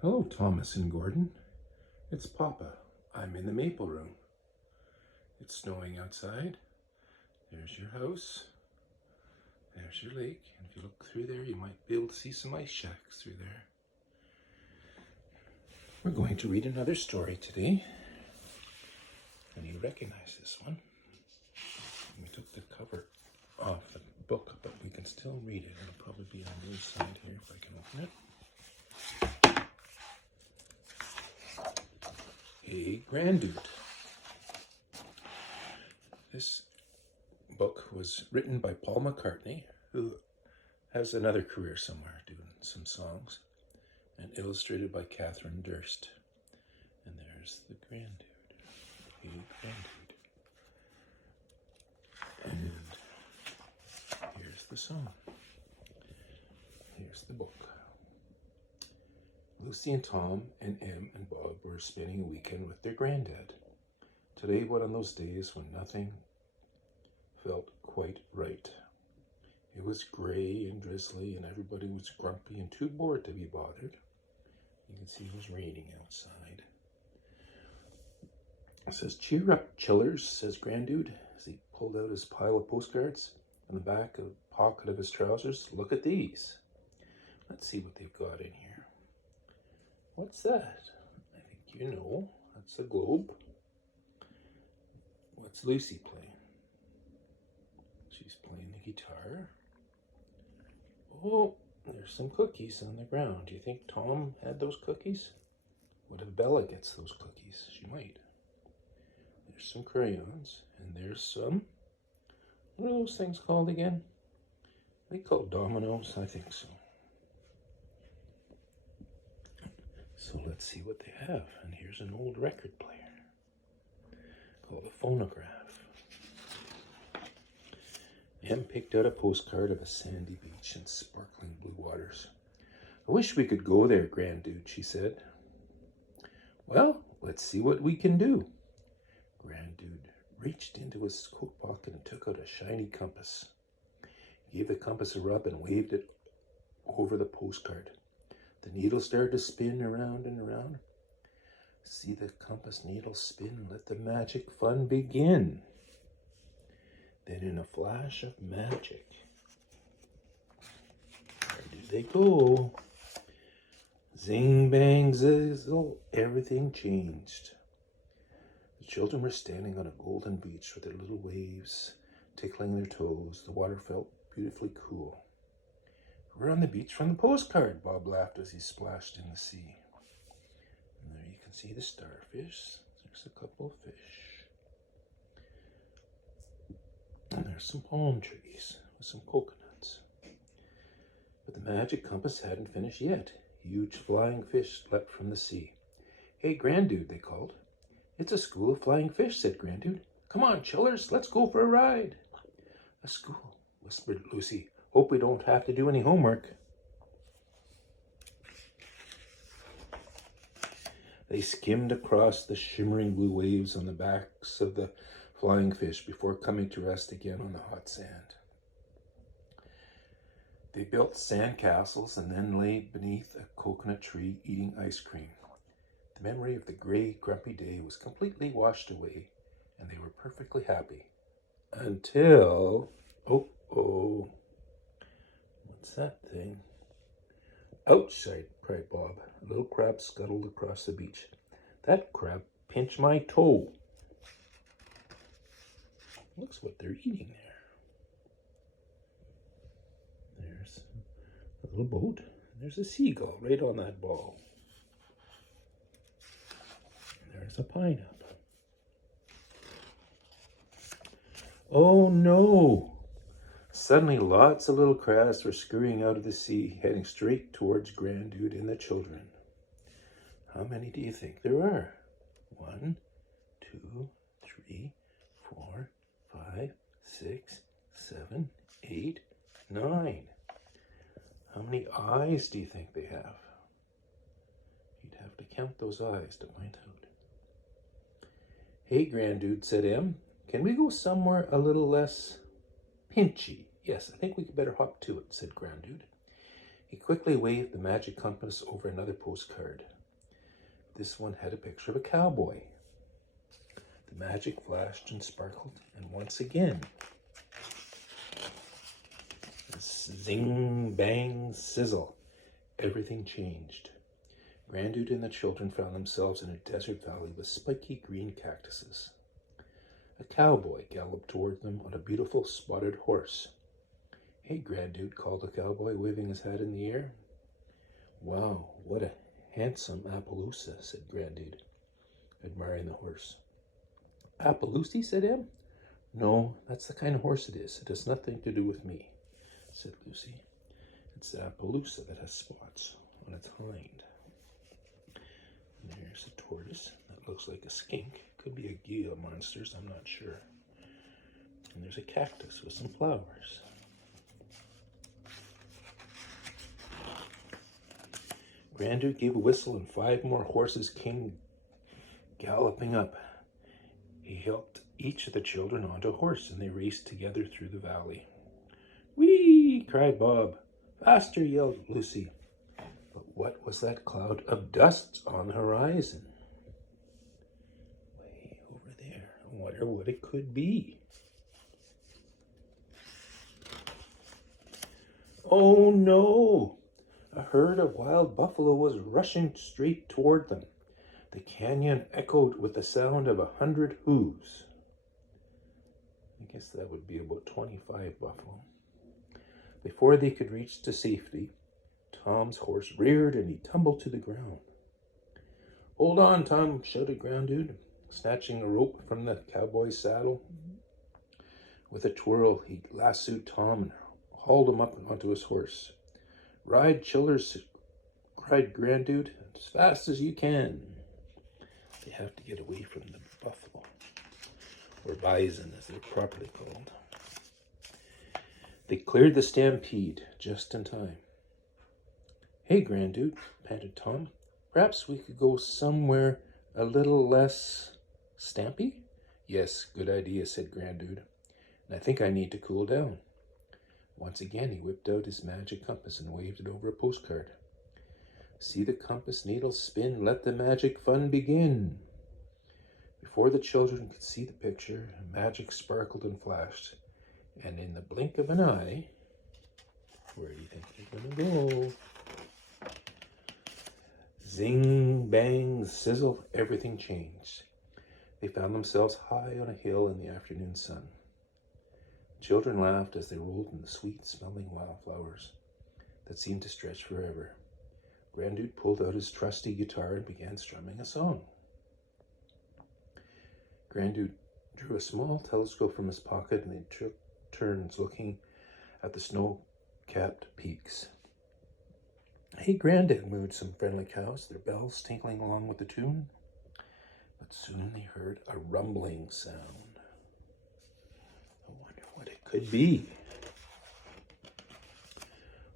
Hello, Thomas and Gordon. It's Papa. I'm in the maple room. It's snowing outside. There's your house. There's your lake. And if you look through there, you might be able to see some ice shacks through there. We're going to read another story today. And you recognize this one. We took the cover off the book, but we can still read it. It'll probably be on the inside here if I can open it. A Grandude. This book was written by Paul McCartney, who has another career somewhere doing some songs, and illustrated by Catherine Durst. And there's the Grandude, a Grandude. And here's the song. Here's the book. Lucy and Tom and Em and Bob were spending a weekend with their granddad. Today, one of those days when nothing felt quite right. It was gray and drizzly, and everybody was grumpy and too bored to be bothered. You can see it was raining outside. It says, "Cheer up, chillers," says Grandude, as he pulled out his pile of postcards in the back of the pocket of his trousers. "Look at these. Let's see what they've got in here. What's that? I think you know. That's a globe. What's Lucy playing? She's playing the guitar. Oh, there's some cookies on the ground. Do you think Tom had those cookies? What if Bella gets those cookies? She might. There's some crayons, and there's some, what are those things called again? Are they called dominoes? I think so. So let's see what they have. And here's an old record player called a phonograph. Em picked out a postcard of a sandy beach and sparkling blue waters. "I wish we could go there, Grandude," she said. "Well, let's see what we can do." Grandude reached into his coat pocket and took out a shiny compass. He gave the compass a rub and waved it over the postcard. The needle started to spin around and around. See the compass needle spin and let the magic fun begin. Then in a flash of magic, where did they go? Zing, bang, zizzle, everything changed. The children were standing on a golden beach with their little waves tickling their toes. The water felt beautifully cool. "We're on the beach from the postcard," Bob laughed as he splashed in the sea. And there you can see the starfish. There's a couple of fish. And there's some palm trees with some coconuts. But the magic compass hadn't finished yet. Huge flying fish leapt from the sea. "Hey, Grandude," they called. "It's a school of flying fish," said Grandude. "Come on, chillers, let's go for a ride." "A school," whispered Lucy. "Hope we don't have to do any homework." They skimmed across the shimmering blue waves on the backs of the flying fish before coming to rest again on the hot sand. They built sand castles and then lay beneath a coconut tree eating ice cream. The memory of the gray, grumpy day was completely washed away, and they were perfectly happy. Until... Oh. What's that thing? "Ouch!" cried Bob. A little crab scuttled across the beach. "That crab pinched my toe." Looks what they're eating there. There's a little boat. There's a seagull right on that ball. There's a pineapple. Oh no! Suddenly, lots of little crabs were scurrying out of the sea, heading straight towards Grandude and the children. How many do you think there are? 1, 2, 3, 4, 5, 6, 7, 8, 9. How many eyes do you think they have? You'd have to count those eyes to find out. "Hey, Grandude," said Em, "can we go somewhere a little less pinchy?" "Yes, I think we could better hop to it," said Grandude. He quickly waved the magic compass over another postcard. This one had a picture of a cowboy. The magic flashed and sparkled, and once again, zing, bang, sizzle, everything changed. Grandude and the children found themselves in a desert valley with spiky green cactuses. A cowboy galloped toward them on a beautiful spotted horse. "Hey, Grandude," called the cowboy, waving his hat in the air. "Wow, what a handsome Appaloosa," said Grandude, admiring the horse. "Appaloosa?" said Em. "No, that's the kind of horse it is. It has nothing to do with me," said Lucy. "It's the Appaloosa that has spots on its hind." And there's a tortoise that looks like a skink. Could be a Gila monsters, I'm not sure. And there's a cactus with some flowers. Grandude gave a whistle and 5 more horses came galloping up. He helped each of the children onto a horse, and they raced together through the valley. "Whee!" cried Bob. "Faster!" yelled Lucy. But what was that cloud of dust on the horizon? Way over there. I wonder what it could be. Oh no! A herd of wild buffalo was rushing straight toward them. The canyon echoed with the sound of 100 hooves. I guess that would be about 25 buffalo. Before they could reach to safety, Tom's horse reared and he tumbled to the ground. "Hold on, Tom," shouted Grandude, snatching a rope from the cowboy's saddle. With a twirl, he lassoed Tom and hauled him up onto his horse. "Ride, chillers," cried Grandude, "as fast as you can." They have to get away from the buffalo, or bison as they're properly called. They cleared the stampede just in time. "Hey, Grandude," panted Tom, "perhaps we could go somewhere a little less stampy?" "Yes, good idea," said Grandude, "and I think I need to cool down." Once again, he whipped out his magic compass and waved it over a postcard. "See the compass needle spin, let the magic fun begin." Before the children could see the picture, magic sparkled and flashed, and in the blink of an eye, where do you think they're going to go? Zing, bang, sizzle, everything changed. They found themselves high on a hill in the afternoon sun. Children laughed as they rolled in the sweet-smelling wildflowers that seemed to stretch forever. Grandude pulled out his trusty guitar and began strumming a song. Grandude drew a small telescope from his pocket and they took turns looking at the snow-capped peaks. "Hey, Granddad," mooed some friendly cows, their bells tinkling along with the tune. But soon they heard a rumbling sound. I wonder what it could be.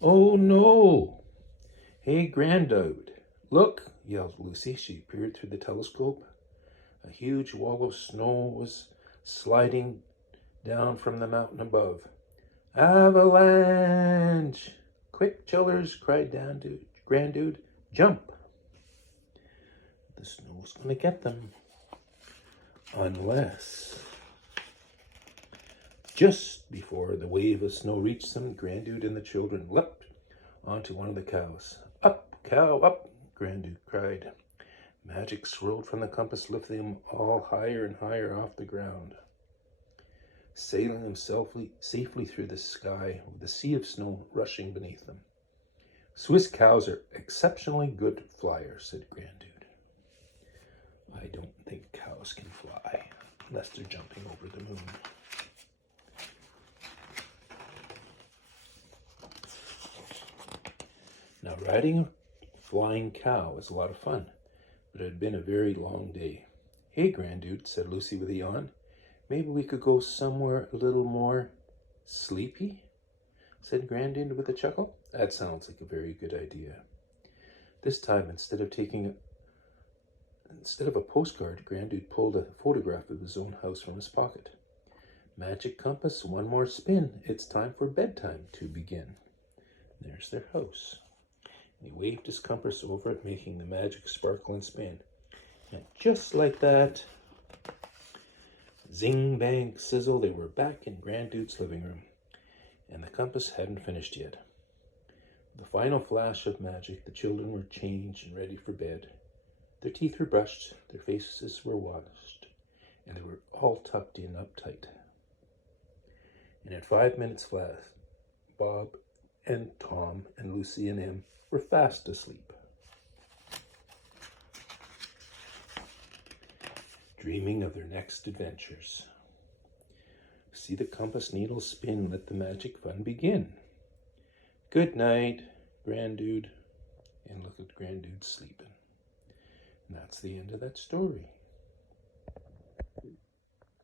"Oh no! Hey, Grandude, look!" yelled Lucy. She peered through the telescope. A huge wall of snow was sliding down from the mountain above. "Avalanche! Quick, chillers!" cried Grandude. "Jump! The snow's going to get them. Unless..." Just before the wave of snow reached them, Grandude and the children leapt onto one of the cows. "Up, cow, up!" Grandude cried. Magic swirled from the compass, lifting them all higher and higher off the ground. Sailing them safely through the sky with the sea of snow rushing beneath them. "Swiss cows are exceptionally good flyers," said Grandude. "I don't think cows can fly unless they're jumping over the moon." Now, riding a flying cow is a lot of fun, but it had been a very long day. "Hey, Grandude," said Lucy with a yawn. "Maybe we could go somewhere a little more sleepy?" said Grandude with a chuckle. "That sounds like a very good idea." This time, instead of a postcard, Grandude pulled a photograph of his own house from his pocket. "Magic compass, one more spin. It's time for bedtime to begin." There's their house. And he waved his compass over it, making the magic sparkle and spin. And just like that, zing, bang, sizzle, they were back in Grandude's living room. And the compass hadn't finished yet. With the final flash of magic, the children were changed and ready for bed. Their teeth were brushed, their faces were washed, and they were all tucked in uptight. And in 5 minutes flat, Bob and Tom and Lucy and Em were fast asleep, dreaming of their next adventures. See the compass needle spin, let the magic fun begin. Good night, Grandude. And look at Grandude sleeping. And that's the end of that story.